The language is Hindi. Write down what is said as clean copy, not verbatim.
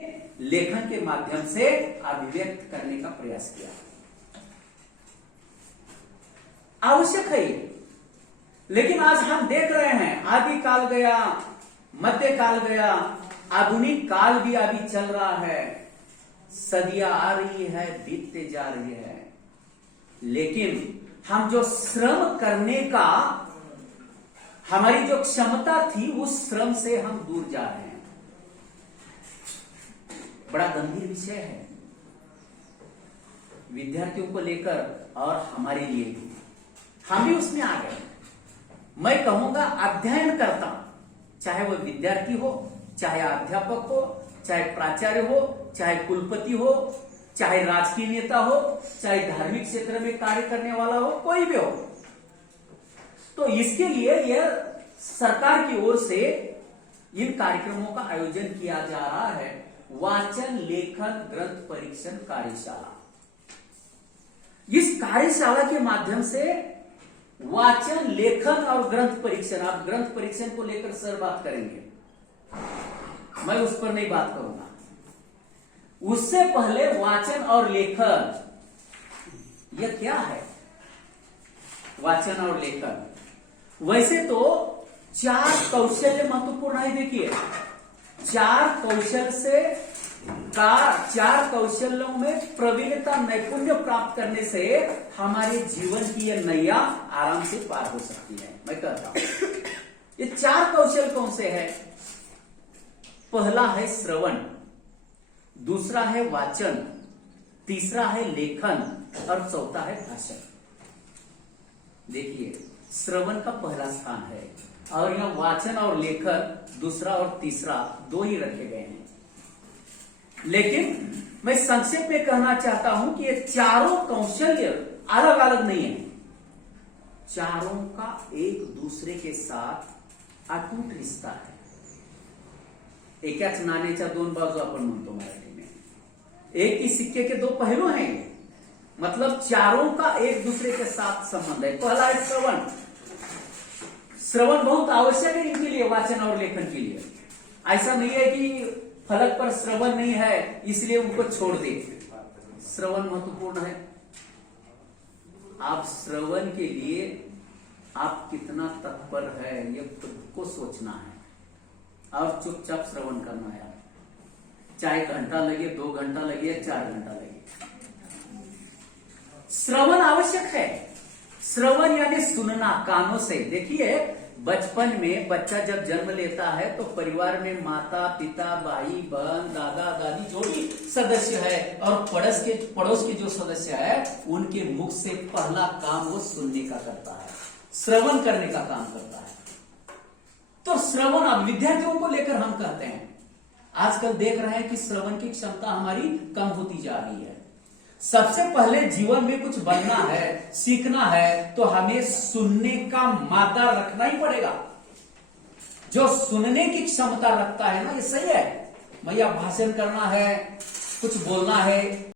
लेखन के माध्यम से अभिव्यक्त करने का प्रयास किया। आवश्यक है ये, लेकिन आज हम देख रहे हैं आदि काल गया, मध्य काल गया, आधुनिक काल भी अभी चल रहा है, सदियां आ रही है, बीतते जा रही है, लेकिन हम जो श्रम करने का हमारी जो क्षमता थी उस श्रम से हम दूर जा रहे हैं। बड़ा गंभीर विषय है विद्यार्थियों को लेकर और हमारे लिए भी। हम भी उसमें आ गए। मैं कहूंगा अध्ययन करता, चाहे वह विद्यार्थी हो, चाहे अध्यापक हो, चाहे प्राचार्य हो, चाहे कुलपति हो, चाहे राजकीय नेता हो, चाहे धार्मिक क्षेत्र में कार्य करने वाला हो, कोई भी हो, तो इसके लिए यह सरकार की ओर से इन कार्यक्रमों का आयोजन किया जा रहा है। वाचन लेखन ग्रंथ परीक्षण कार्यशाला। इस कार्यशाला के माध्यम से वाचन लेखन और ग्रंथ परीक्षण, आप ग्रंथ परीक्षण को लेकर सर बात करेंगे, मैं उस पर नहीं बात करूंगा। उससे पहले वाचन और लेखन, यह क्या है? वाचन और लेखन वैसे तो 4 कौशल्य महत्वपूर्ण है। देखिए, 4 कौशल्यों में प्रवीणता, नैपुण्य प्राप्त करने से हमारे जीवन की यह नैया आराम से पार हो सकती है। मैं कहता हूं ये 4 कौशल कौन से हैं? पहला है श्रवण, दूसरा है वाचन, तीसरा है लेखन और चौथा है भाषण। देखिए, श्रवण का पहला स्थान है और यहां वाचन और लेखन दूसरा और तीसरा 2 ही रखे गए हैं। लेकिन मैं संक्षेप में कहना चाहता हूं कि ये चारों कौशल्य अलग अलग नहीं है, चारों का एक दूसरे के साथ अटूट रिश्ता है। एकाच नाण्याच्या 2 बाजू आपण म्हणतो मराठी में, एक ही सिक्के के 2 पहलू हैं, मतलब चारों का एक दूसरे के साथ संबंध है। पहला है श्रवण। श्रवण बहुत आवश्यक है इनके लिए, वाचन और लेखन के लिए। ऐसा नहीं है कि फलक पर श्रवण नहीं है इसलिए उनको छोड़ दे, श्रवण महत्वपूर्ण है। आप श्रवण के लिए आप कितना तत्पर है ये खुद को सोचना है और चुपचाप श्रवण करना है। चाहे घंटा लगे, 2 घंटा लगे, 4 घंटा लगे, श्रवण आवश्यक है। श्रवण यानी सुनना कानों से। देखिए, बचपन में बच्चा जब जन्म लेता है तो परिवार में माता पिता, भाई बहन, दादा दादी जो भी सदस्य है और पड़ोस के जो सदस्य है, उनके मुख से पहला काम वो सुनने का करता है, श्रवण करने का काम करता है। तो श्रवण, अब विद्यार्थियों को लेकर हम कहते हैं, आजकल देख रहे हैं कि श्रवण की क्षमता हमारी कम होती जा रही है। सबसे पहले जीवन में कुछ बनना है, सीखना है, तो हमें सुनने का मादा रखना ही पड़ेगा। जो सुनने की क्षमता रखता है ना, ये सही है, भैया भाषण करना है, कुछ बोलना है,